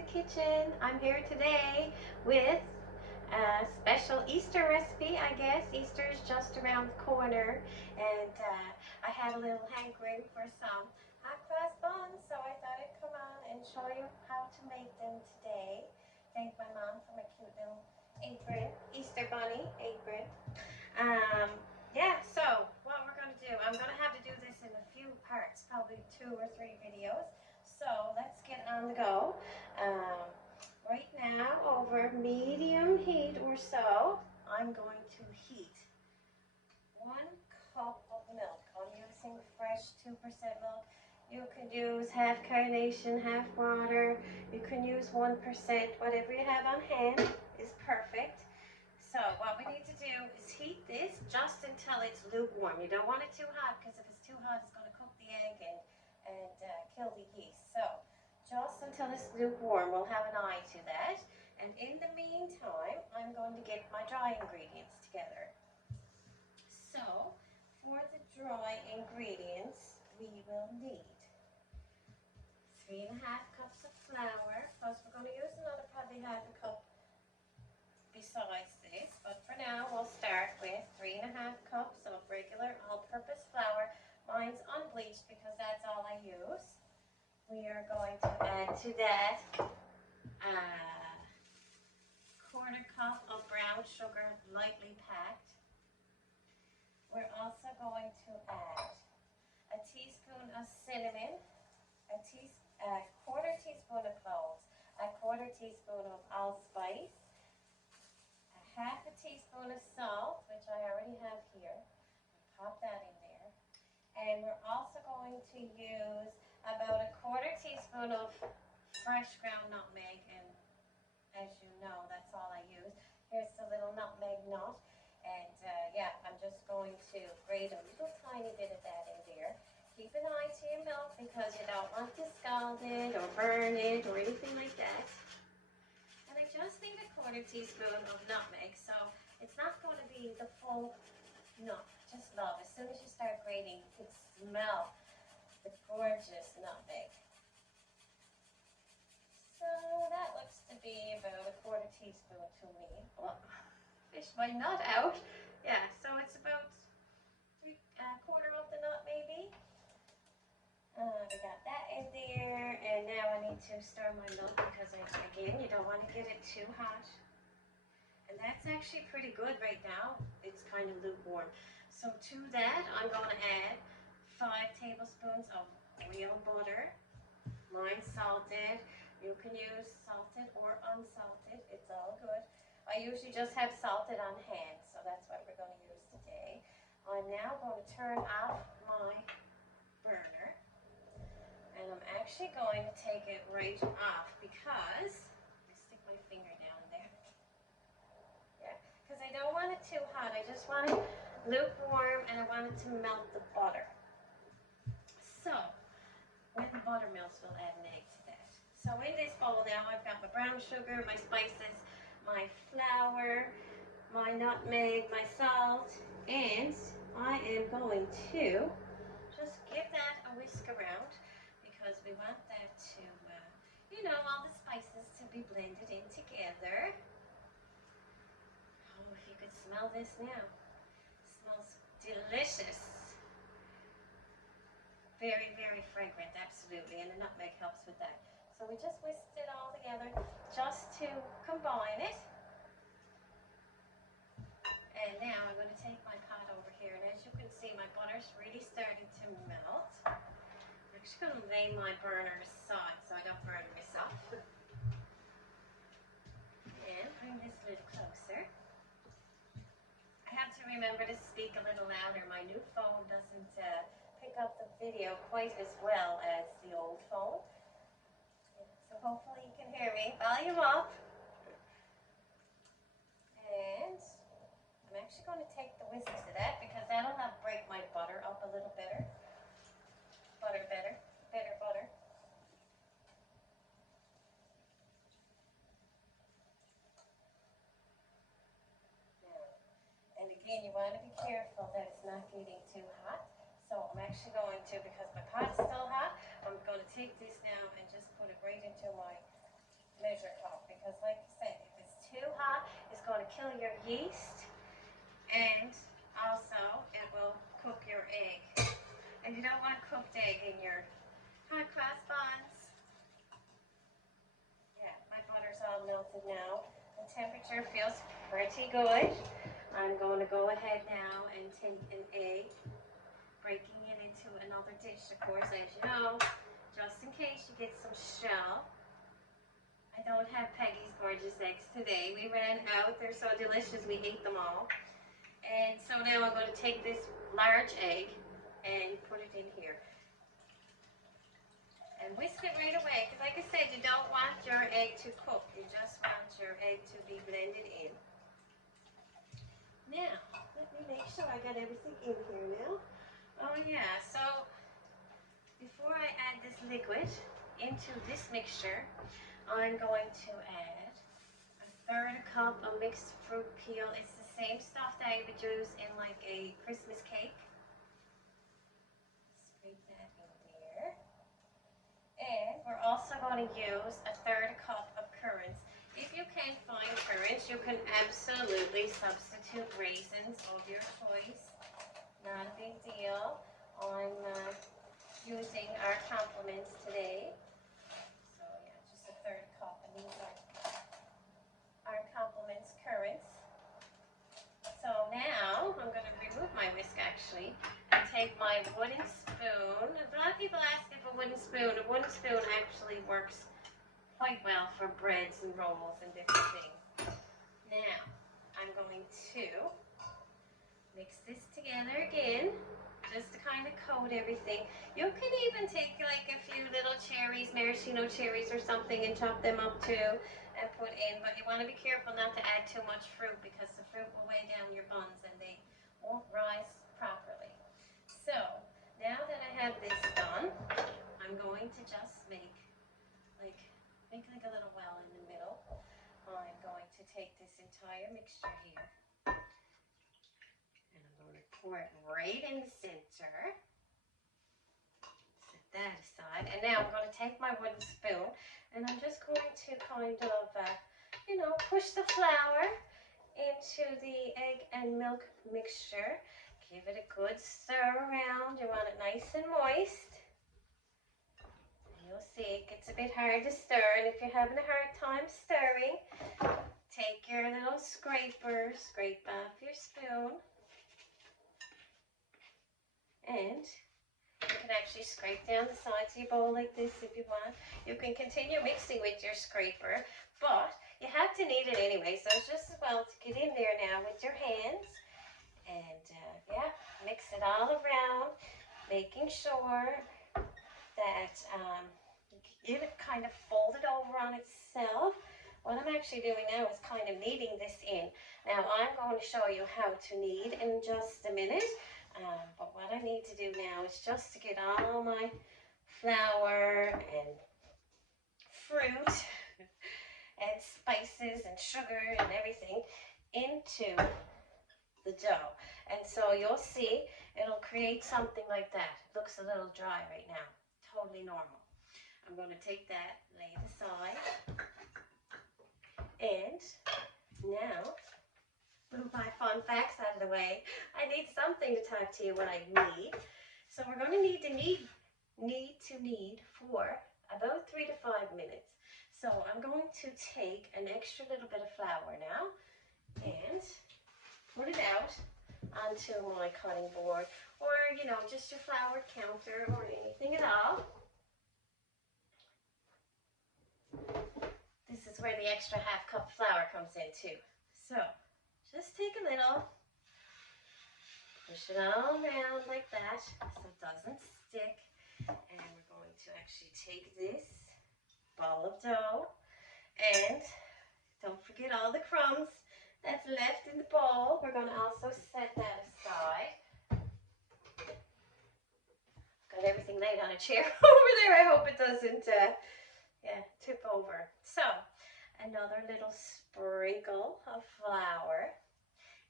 the kitchen. I'm here today with a special Easter recipe, I guess. Easter is just around the corner, and I had a little hankering for some hot cross buns, so I thought I'd come on and show you how to make them today. Thank my mom for my cute little apron, Easter bunny apron. Yeah, so what we're going to do, I'm going to have to do this in a few parts, probably 2 or 3 videos. So let's get on the go. Right now, over medium heat or so, I'm going to heat 1 cup of milk. I'm using fresh 2% milk. You could use half carnation, half water. You can use 1%. Whatever you have on hand is perfect. So what we need to do is heat this just until it's lukewarm. You don't want it too hot, because if it's too hot, it's going to cook the egg and kill the yeast. So just until it's lukewarm, we'll have an eye to that. And in the meantime, I'm going to get my dry ingredients together. So for the dry ingredients, we will need 3½ cups of flour. Plus we're going to use another probably ½ a cup besides this, but for now we'll start with 3½ cups of regular all-purpose flour. Mine's unbleached because that's all I use. We are going to add to that a 1/4 cup of brown sugar, lightly packed. We're also going to add a teaspoon of cinnamon, a 1/4 teaspoon of cloves, a 1/4 teaspoon of allspice, 1/2 teaspoon of salt, which I already have here. Pop that in there. And we're also going to use about a 1/4 teaspoon of fresh ground nutmeg, and as you know, that's all I use. Here's the little nutmeg nut, and yeah, I'm just going to grate a little tiny bit of that in there. Keep an eye to your milk because you don't want to scald it or burn it or anything like that. And I just need a 1/4 teaspoon of nutmeg, so it's not going to be the full nut. Just love. As soon as you start grating, you can smell the gorgeous nutmeg. So that looks to be about a 1/4 teaspoon to me. Oh, fish my nut out. Yeah, so it's about 1/4 of the nut maybe. We got that in there, and now I need to stir my milk because, again, you don't want to get it too hot. And that's actually pretty good right now. It's kind of lukewarm. So to that, I'm going to add 5 tablespoons of real butter. Mine's salted. You can use salted or unsalted. It's all good. I usually just have salted on hand, so that's what we're going to use today. I'm now going to turn off my burner. And I'm actually going to take it right off because I stick my finger down there. Yeah, because I don't want it too hot. I just want it lukewarm, and I want it to melt the butter. So when the butter melts, we'll add an egg to that. So in this bowl now, I've got my brown sugar, my spices, my flour, my nutmeg, my salt, and I am going to just give that a whisk around, because we want that to, you know, all the spices to be blended in together. Oh, if you could smell this now. It smells delicious. Very, very fragrant, absolutely, and the nutmeg helps with that. So we just whisked it all together just to combine it. And now I'm going to take my pot over here, and as you can see, my butter's really starting to melt. I'm just going to lay my burner aside so I don't burn myself. And bring this a little closer. I have to remember to speak a little louder. My new phone doesn't pick up the video quite as well as the old phone. So hopefully you can hear me. Volume up. And I'm actually going to take the whisk to that because that'll help break my butter up a little better. Better butter. Now, and again, you want to be careful that it's not getting too hot. So I'm actually going to, because my pot's still hot, I'm going to take this now and just put it right into my measure cup, because like I said, if it's too hot, it's going to kill your yeast, and also it will cook your egg. And you don't want cooked egg in your hot cross buns. Yeah, my butter's all melted now. The temperature feels pretty good. I'm going to go ahead now and take an egg, breaking it into another dish, of course, as you know, just in case you get some shell. I don't have Peggy's gorgeous eggs today. We ran out. They're so delicious. We ate them all. And so now I'm going to take this large egg and put it in here. And whisk it right away. Because like I said, you don't want your egg to cook. You just want your egg to be blended in. Now, let me make sure I got everything in here now. Oh yeah, so before I add this liquid into this mixture, I'm going to add a third cup of mixed fruit peel. It's the same stuff that I would use in like a Christmas cake. Scrape that in there. And we're also going to use a third cup of currants. If you can't find currants, you can absolutely substitute raisins of your choice. Not a big deal. I'm using our complements today. So yeah, just a third cup, and these are our complements currants. So now I'm going to remove my whisk actually and take my wooden spoon. A lot of people ask if a wooden spoon. A wooden spoon actually works quite well for breads and rolls and different things. Now I'm going to mix this together again, just to kind of coat everything. You can even take like a few little cherries, maraschino cherries or something, and chop them up too and put in, but you want to be careful not to add too much fruit, because the fruit will weigh down your buns and they won't rise properly. So now that I have this done, I'm going to just make like a little well in the middle. I'm going to take this entire mixture here, and I'm going to pour it right in the center. Set that aside. And now I'm going to take my wooden spoon, and I'm just going to kind of, push the flour into the egg and milk mixture. Give it a good stir around. You want it nice and moist. You'll see it gets a bit hard to stir, and if you're having a hard time stirring, take your little scraper, scrape off your spoon, and you can actually scrape down the sides of your bowl like this if you want. You can continue mixing with your scraper, but you have to knead it anyway, so it's just as well to get in there now with your hands and yeah, mix it all around, making sure that it kind of folded over on itself. What I'm actually doing now is kind of kneading this in. Now I'm going to show you how to knead in just a minute, but what I need to do now is just to get all my flour and fruit and spices and sugar and everything into the dough. And so you'll see it'll create something like that. It looks a little dry right now. Totally normal. I'm going to take that, lay it aside, and now move my fun facts out of the way. I need something to talk to you when I knead. So we're going to need to knead for about 3 to 5 minutes. So I'm going to take an extra little bit of flour now and put it out onto my cutting board, or just your flour counter or anything at all. This is where the extra half cup flour comes in too. So just take a little, push it all around like that so it doesn't stick, and we're going to actually take this ball of dough, and don't forget all the crumbs that's left in the bowl. We're going to also set that aside. Got everything laid on a chair over there. I hope it doesn't tip over. So another little sprinkle of flour,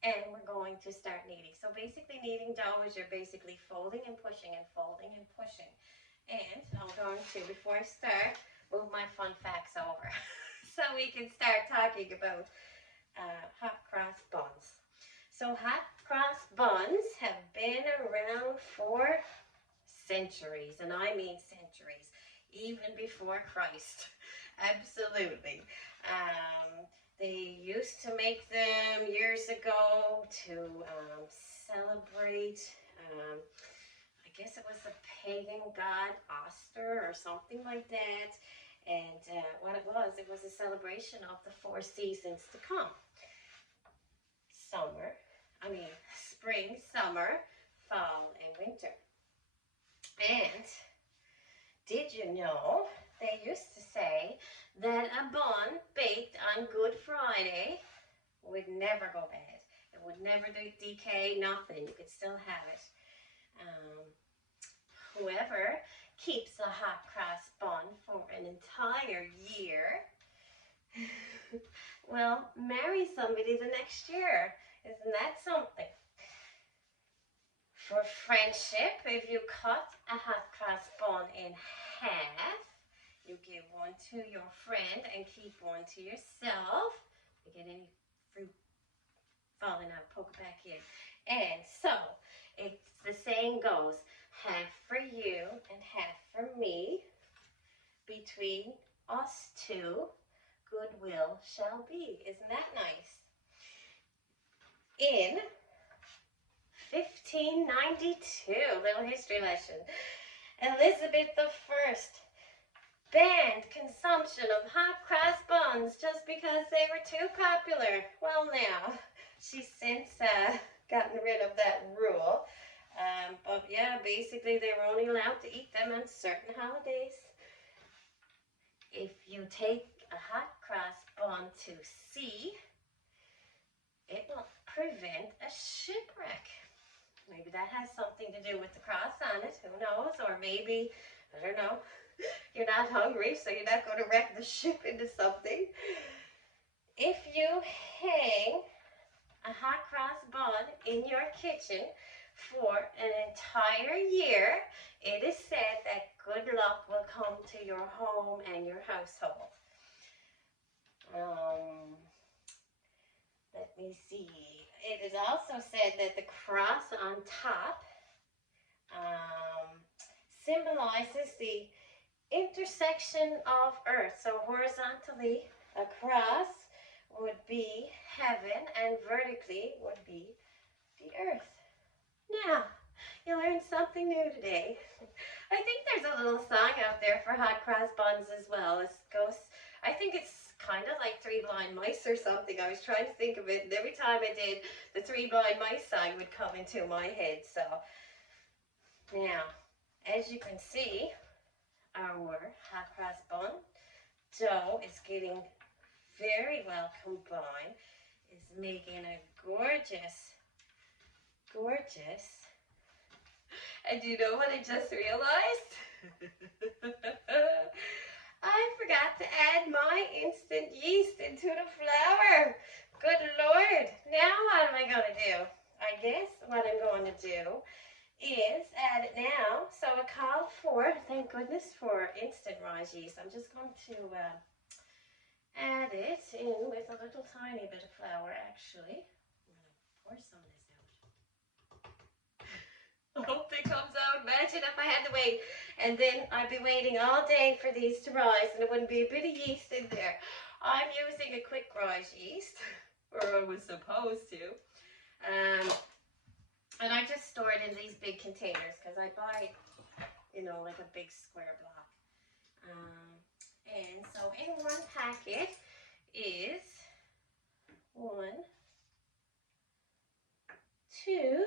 and we're going to start kneading. So basically kneading dough is you're basically folding and pushing and folding and pushing. And I'm going to, before I start, move my fun facts over so we can start talking about hot cross buns. So hot cross buns have been around for centuries, and I mean centuries, even before Christ. Absolutely. They used to make them years ago to celebrate, I guess it was the pagan god Oster or something like that. And what it was a celebration of the 4 seasons to come. Spring, summer, fall, and winter. And did you know they used to say that a bun baked on Good Friday would never go bad. It would never decay, nothing. You could still have it. Whoever keeps a hot cross bun for an entire year will marry somebody the next year. Isn't that something? For friendship, if you cut a hot cross bun in half, you give one to your friend and keep one to yourself. You get any fruit falling out, poke it back in. And so, it's the saying goes, half for you and half for me. Between us two, goodwill shall be. Isn't that nice? In 1592, little history lesson, Elizabeth I banned consumption of hot cross buns just because they were too popular. Well, now, she's since gotten rid of that rule. But yeah, basically they were only allowed to eat them on certain holidays. If you take a hot cross bun to sea, it will prevent a shipwreck. Maybe that has something to do with the cross on it, who knows? Or maybe, I don't know, you're not hungry, so you're not going to wreck the ship into something. If you hang a hot cross bun in your kitchen for an entire year, it is said that good luck will come to your home and your household. Let me see. It is also said that the cross on top symbolizes the intersection of earth. So horizontally, a cross would be heaven and vertically would be the earth. Now, you learned something new today. I think there's a little song out there for hot cross buns as well. I think it's kind of like Three Blind Mice or something. I was trying to think of it, and every time I did, the Three Blind Mice song would come into my head. So, now, as you can see, our hot cross bun dough is getting very well combined. It's making a gorgeous. And you know what I just realized? I forgot to add my instant yeast into the flour. Good Lord. Now what am I going to do? I guess what I'm going to do is add it now. So I called for, thank goodness for instant rise yeast. I'm just going to add it in with a little tiny bit of flour actually. I'm going to pour some of this out. I hope it comes out. Imagine if I had to wait. And then I'd be waiting all day for these to rise and there wouldn't be a bit of yeast in there. I'm using a quick rise yeast, or I was supposed to. And I just store it in these big containers because I buy, like a big square block. And so in one packet is 1, 2,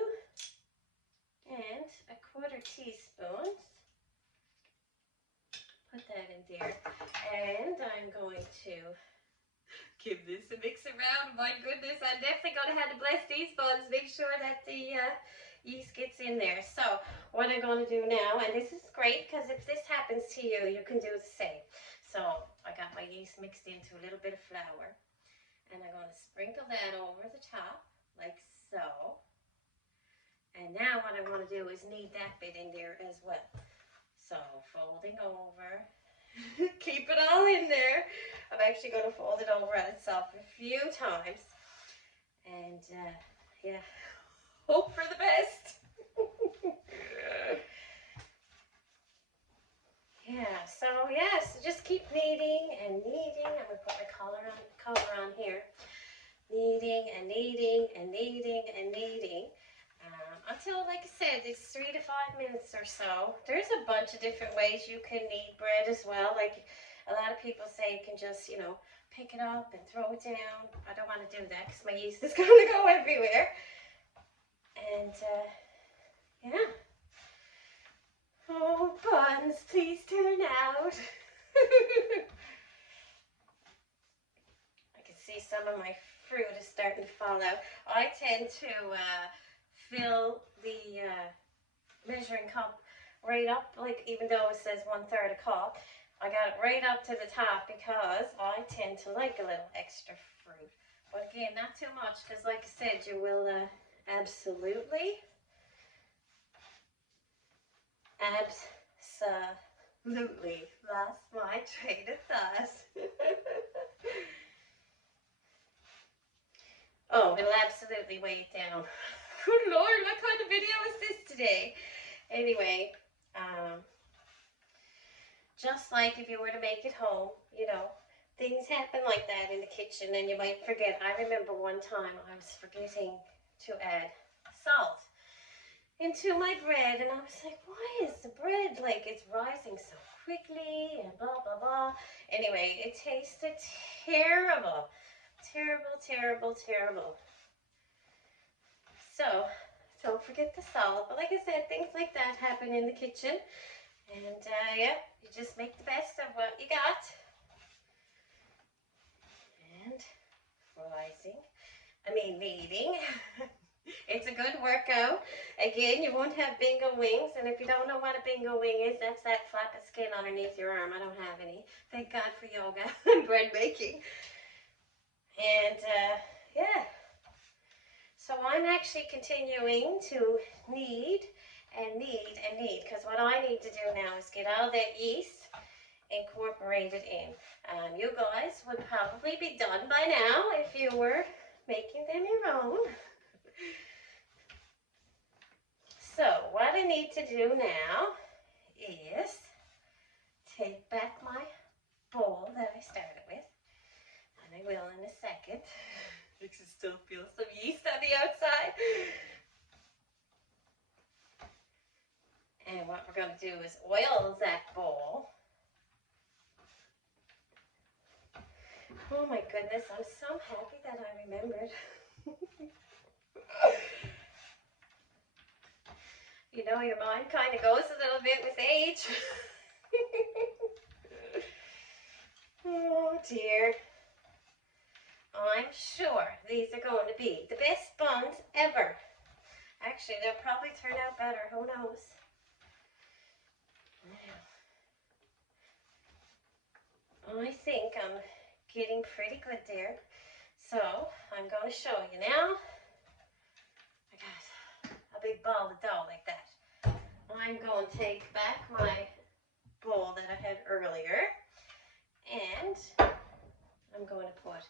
and 1/4 teaspoon. Put that in there. And I'm going to give this a mix around. My goodness, I'm definitely going to have to bless these buns. Make sure that the yeast gets in there. So what I'm going to do now, and this is great because if this happens to you, you can do the same. So I got my yeast mixed into a little bit of flour. And I'm going to sprinkle that over the top like so. And now what I want to do is knead that bit in there as well. So folding over, keep it all in there. And actually going to fold it over on itself a few times. And yeah, hope for the best. Yeah, so yes, just keep kneading and kneading. I'm going to put my collar on here. Kneading and kneading and kneading and kneading. Until, like I said, it's 3 to 5 minutes or so. There's a bunch of different ways you can knead bread as well. Like a lot of people say you can just, you know, pick it up and throw it down. I don't want to do that because my yeast is going to go everywhere. And yeah. Oh, buns, please turn out. I can see some of my fruit is starting to fall out. I tend to fill the measuring cup right up, like even though it says 1/3 a cup, I got it right up to the top because I tend to like a little extra fruit. But again, not too much because like I said, you will absolutely lost my train of thought. Oh, it'll absolutely weigh it down. Good Lord, what kind of video is this today? Anyway, just like if you were to make it home, you know, things happen like that in the kitchen and you might forget. I remember one time I was forgetting to add salt into my bread and I was like, why is the bread like it's rising so quickly and blah, blah, blah. Anyway, it tasted terrible. Terrible, terrible, terrible. So, don't forget the salt. But like I said, things like that happen in the kitchen. And yeah, you just make the best of what you got. And kneading. It's a good workout. Again, you won't have bingo wings. And if you don't know what a bingo wing is, that's that flap of skin underneath your arm. I don't have any. Thank God for yoga and bread making. And yeah. So I'm actually continuing to knead and knead and knead because what I need to do now is get all that yeast incorporated in. You guys would probably be done by now if you were making them your own. So what I need to do now is take back my bowl that I started with, and I will in a second. You can still feel some yeast on the outside. And what we're going to do is oil that bowl. Oh my goodness, I'm so happy that I remembered. You know, your mind kind of goes a little bit with age. Oh dear. I'm sure these are going to be the best buns ever. Actually, they'll probably turn out better. Who knows? I think I'm getting pretty good there. So I'm going to show you now. I got a big ball of dough like that. I'm going to take back my bowl that I had earlier, and I'm going to put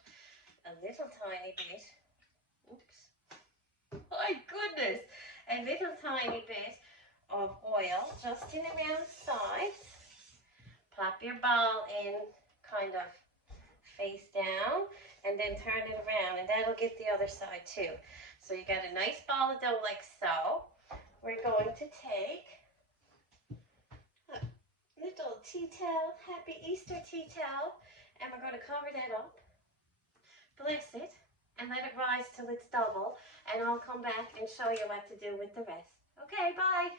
a little tiny bit, oops, my goodness, a little tiny bit of oil just in around the sides. Plop your ball in kind of face down and then turn it around, and that'll get the other side too. So you got a nice ball of dough like so. We're going to take a little tea towel, happy Easter tea towel, and we're going to cover that up, bless it, and let it rise till it's double, and I'll come back and show you what to do with the rest. Okay, bye.